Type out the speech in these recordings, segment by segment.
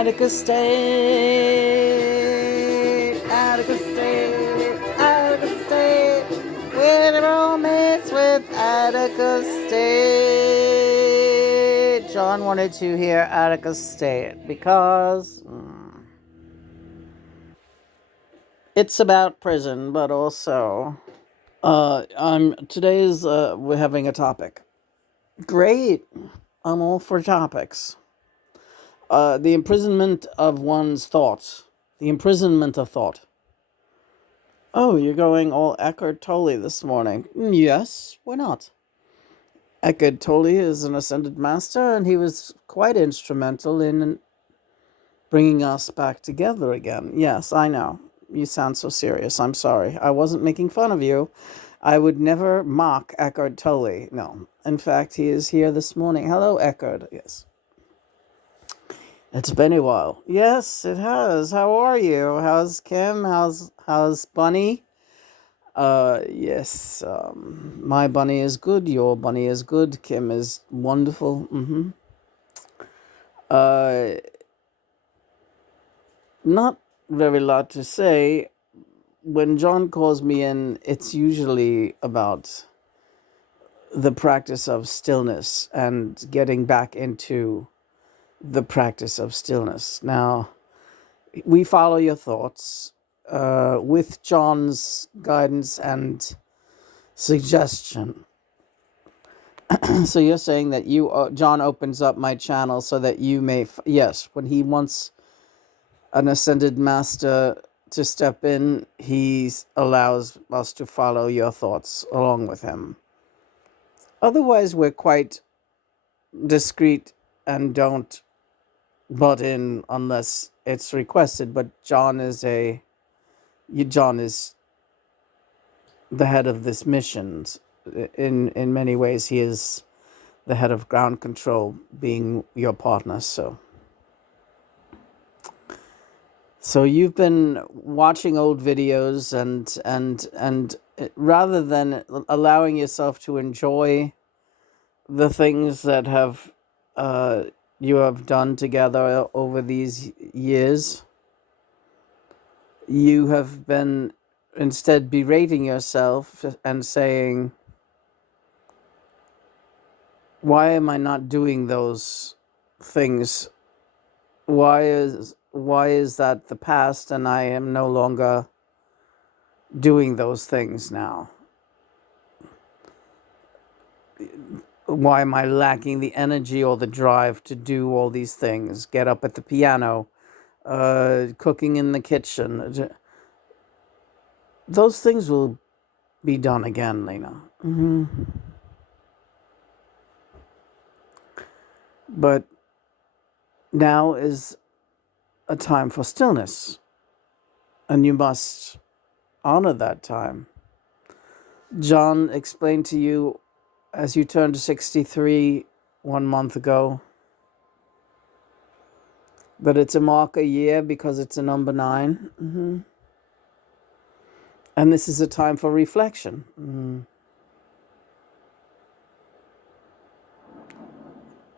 Attica State, Attica State, Attica State, with romance with Attica State. John wanted to hear Attica State because it's about prison, but also we're having a topic. Great, I'm all for topics. The imprisonment of one's thoughts. The imprisonment of thought. Oh, you're going all Eckhart Tolle this morning. Yes, why not? Eckhart Tolle is an ascended master, and he was quite instrumental in bringing us back together again. Yes, I know. You sound so serious. I'm sorry. I wasn't making fun of you. I would never mock Eckhart Tolle. No. In fact, he is here this morning. Hello, Eckhart. Yes. It's been a while. Yes, it has. How are you? How's Kim? How's Bunny? Yes. My bunny is good. Your bunny is good. Kim is wonderful. Uh, Not very lot to say. When John calls me in, it's usually about the practice of stillness and getting back into the practice of stillness. Now, we follow your thoughts with John's guidance and suggestion. So you're saying that John opens up my channel so that you may, yes, when he wants an ascended master to step in, he allows us to follow your thoughts along with him. Otherwise, we're quite discreet and don't butt in unless it's requested. But John is the head of this mission. In many ways, he is the head of ground control, being your partner. So you've been watching old videos and rather than allowing yourself to enjoy the things that you have done together over these years, you have been instead berating yourself and saying, why am I not doing those things? Why is that the past and I am no longer doing those things now? Why am I lacking the energy or the drive to do all these things? Get up at the piano, cooking in the kitchen. Those things will be done again, Lena. But now is a time for stillness, and you must honor that time. John explained to you as you turned 63 1 month ago that it's a marker year because it's a number 9. And this is a time for reflection.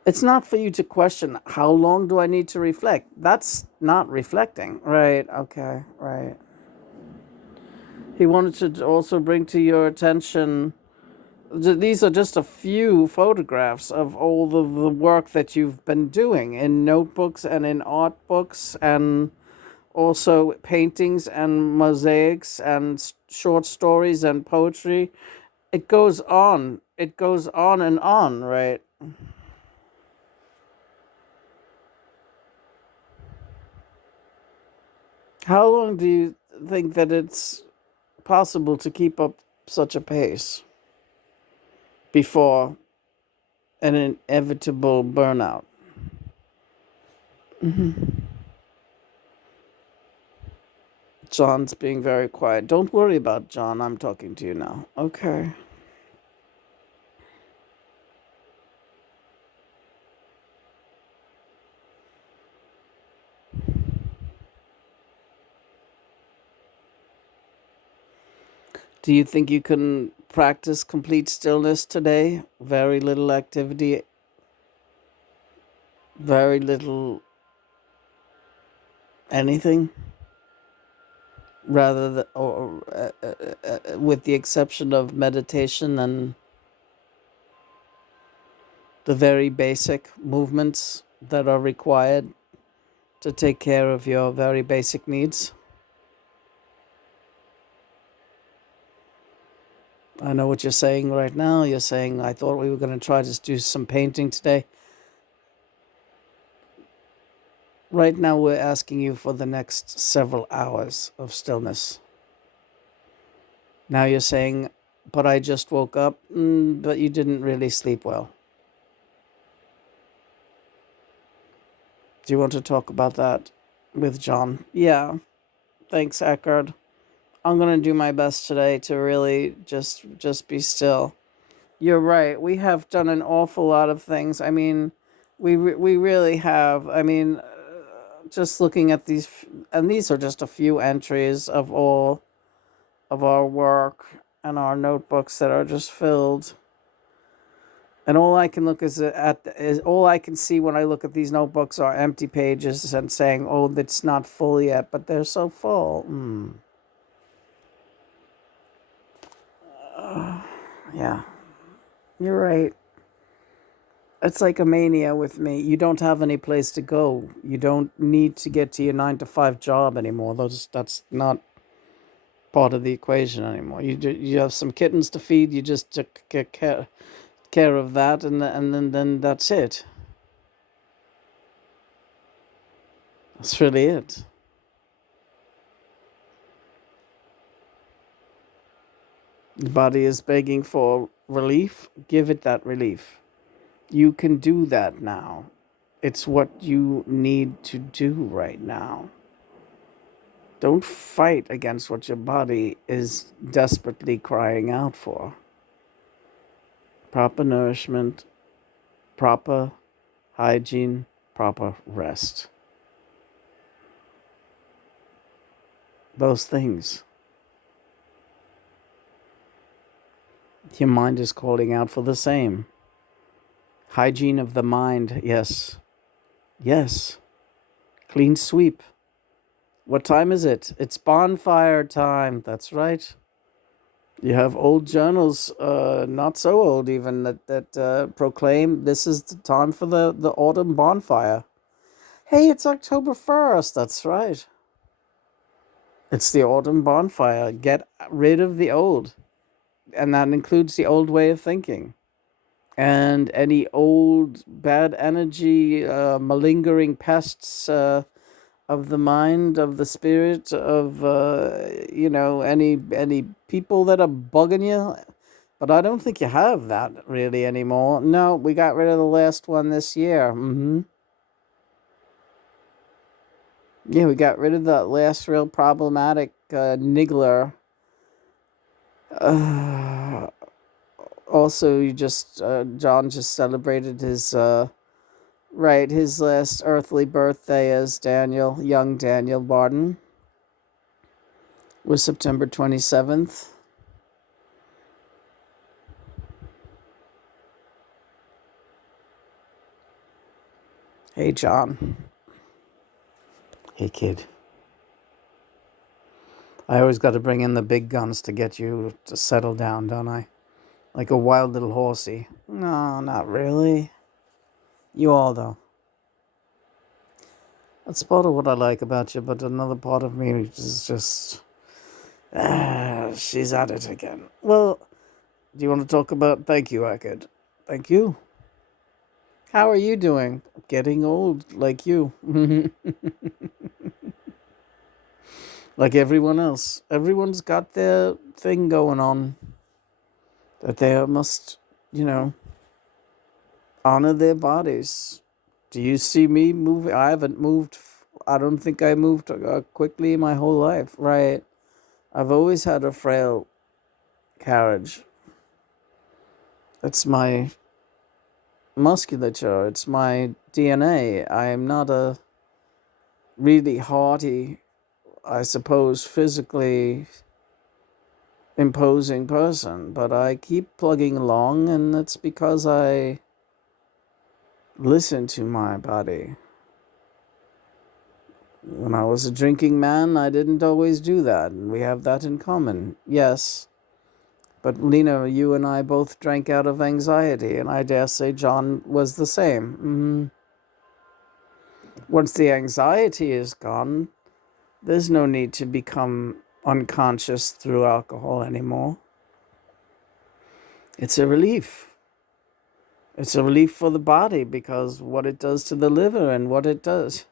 It's not for you to question, how long do I need to reflect? That's not reflecting. Right, okay, right. He wanted to also bring to your attention, these are just a few photographs of all the work that you've been doing in notebooks and in art books and also paintings and mosaics and short stories and poetry. It goes on. It goes on and on, right? How long do you think that it's possible to keep up such a pace before an inevitable burnout? John's being very quiet. Don't worry about John. I'm talking to you now. Okay. Do you think you can practice complete stillness today? Very little activity, very little Anything, rather than, or with the exception of meditation and the very basic movements that are required to take care of your very basic needs. I know what you're saying right now. You're saying, I thought we were going to try to do some painting today. Right now, we're asking you for the next several hours of stillness. Now you're saying, but I just woke up, but you didn't really sleep well. Do you want to talk about that with John? Yeah, thanks, Eckhard. I'm going to do my best today to really just be still. You're right. We have done an awful lot of things. I mean, we really have. I mean, just looking at these, and these are just a few entries of all of our work and our notebooks that are just filled. And all I can look is all I can see when I look at these notebooks are empty pages and saying, "Oh, it's not full yet," but they're so full. Yeah, you're right. It's like a mania with me. You don't have any place to go. You don't need to get to your 9 to 5 job anymore. That's not part of the equation anymore. You have some kittens to feed. You just took care of that, and then that's it. That's really it. The body is begging for relief. Give it that relief. You can do that now. It's what you need to do right now. Don't fight against what your body is desperately crying out for. Proper nourishment, proper hygiene, proper rest. Those things. Your mind is calling out for the same. Hygiene of the mind, yes. Yes. Clean sweep. What time is it? It's bonfire time. That's right. You have old journals, not so old even, that proclaim this is the time for the autumn bonfire. Hey, it's October 1st. That's right. It's the autumn bonfire. Get rid of the old. And that includes the old way of thinking. And any old bad energy, malingering pests of the mind, of the spirit, of any people that are bugging you. But I don't think you have that really anymore. No, we got rid of the last one this year. Yeah, we got rid of the last real problematic niggler. Also, John just celebrated his his last earthly birthday as young Daniel Barden, was September 27th. Hey, John. Hey, kid. I always got to bring in the big guns to get you to settle down, don't I? Like a wild little horsey. No, not really. You all, though. That's part of what I like about you, but another part of me is just... she's at it again. Well, do you want to talk about... Thank you, Akid. Thank you. How are you doing? Getting old, like you. Like everyone else. Everyone's got their thing going on. That they must, honor their bodies. Do you see me moving? I haven't moved. I don't think I moved quickly my whole life. Right. I've always had a frail carriage. It's my musculature. It's my DNA. I am not a really hearty, I suppose, physically imposing person, but I keep plugging along, and it's because I listen to my body. When I was a drinking man, I didn't always do that, and we have that in common. Yes. But Lena, you and I both drank out of anxiety, and I dare say John was the same. Once the anxiety is gone, there's no need to become unconscious through alcohol anymore. It's a relief. It's a relief for the body because what it does to the liver and what it does.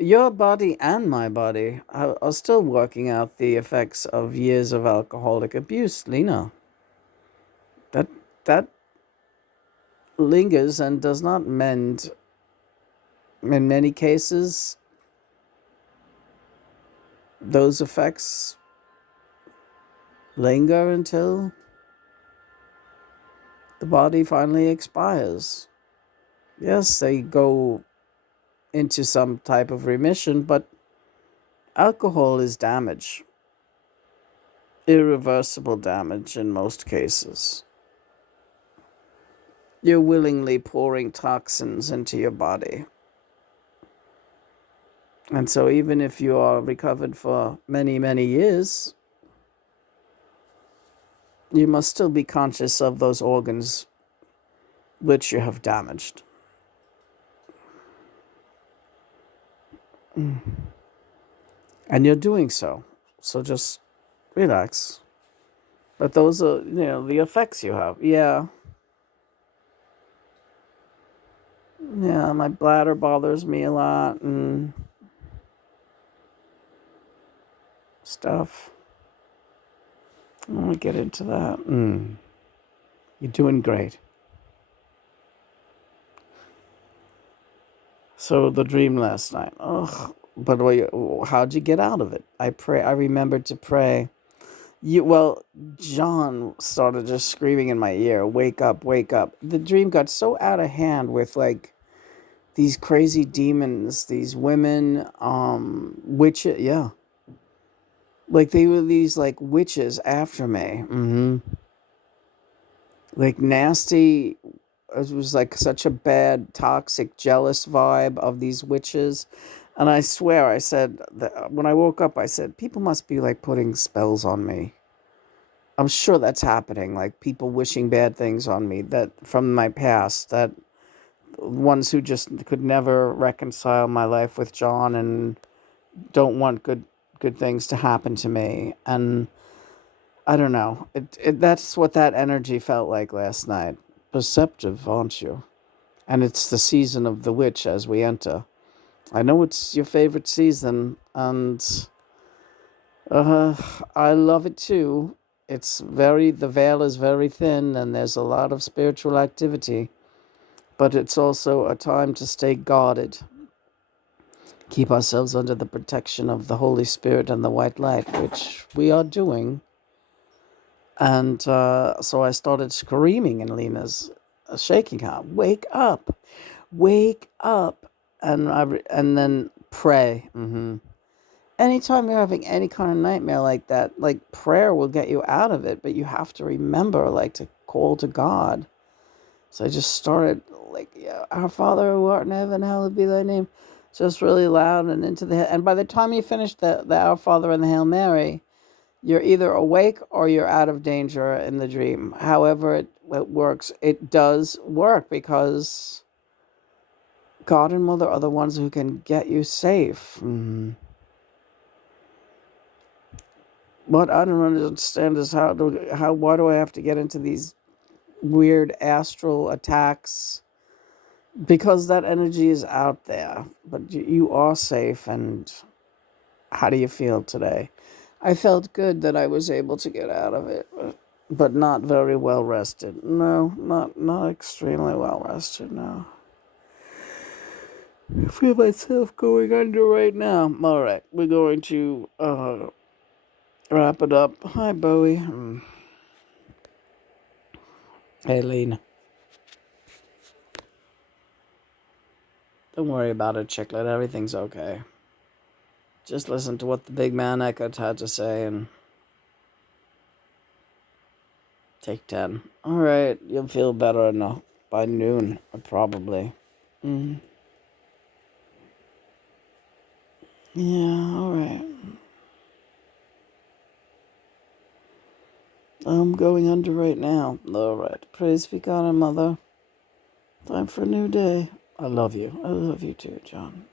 Your body and my body are still working out the effects of years of alcoholic abuse, Lena. That lingers and does not mend. In many cases, those effects linger until the body finally expires. Yes, they go into some type of remission, but alcohol is damage, irreversible damage in most cases. You're willingly pouring toxins into your body. And so even if you are recovered for many, many years, you must still be conscious of those organs which you have damaged. And you're doing so. So just relax. But those are, the effects you have. Yeah, my bladder bothers me a lot and stuff. I don't want to get into that. You're doing great. So the dream last night. Oh, but how'd you get out of it? I remembered to pray. John started just screaming in my ear, "Wake up, wake up." The dream got so out of hand with like these crazy demons, these women, witches, yeah. Like they were these like witches after me. Like nasty. It was like such a bad, toxic, jealous vibe of these witches. And I swear, I said, when I woke up, I said, people must be like putting spells on me. I'm sure that's happening, like people wishing bad things on me that from my past, that ones who just could never reconcile my life with John and don't want good things to happen to me. And I don't know. That's what that energy felt like last night. Perceptive, aren't you? And it's the season of the witch as we enter. I know it's your favorite season, and I love it too. The veil is very thin, and there's a lot of spiritual activity, but it's also a time to stay guarded, keep ourselves under the protection of the Holy Spirit and the white light, which we are doing. And so I started screaming in Lena's, shaking her, "Wake up, wake up," and then pray. Anytime you're having any kind of nightmare like that, like prayer will get you out of it, but you have to remember, like, to call to God. So I just started like, yeah, "Our Father who art in heaven, hallowed be thy name," just really loud and into the head. And by the time you finish the Our Father and the Hail Mary, you're either awake or you're out of danger in the dream. However it works, it does work because God and Mother are the ones who can get you safe. What I don't understand is why do I have to get into these weird astral attacks? Because that energy is out there, but you are safe. And how do you feel today? I felt good that I was able to get out of it, but not very well rested. No, not extremely well rested. No, I feel myself going under right now. All right, we're going to wrap it up. Hi, Bowie. Hey, Lena. Don't worry about it, Chicklet. Everything's okay. Just listen to what the big man Eckert had to say and take 10. All right, you'll feel better enough by noon, probably. Yeah, all right. I'm going under right now. All right. Praise be God and Mother. Time for a new day. I love you. I love you too, John.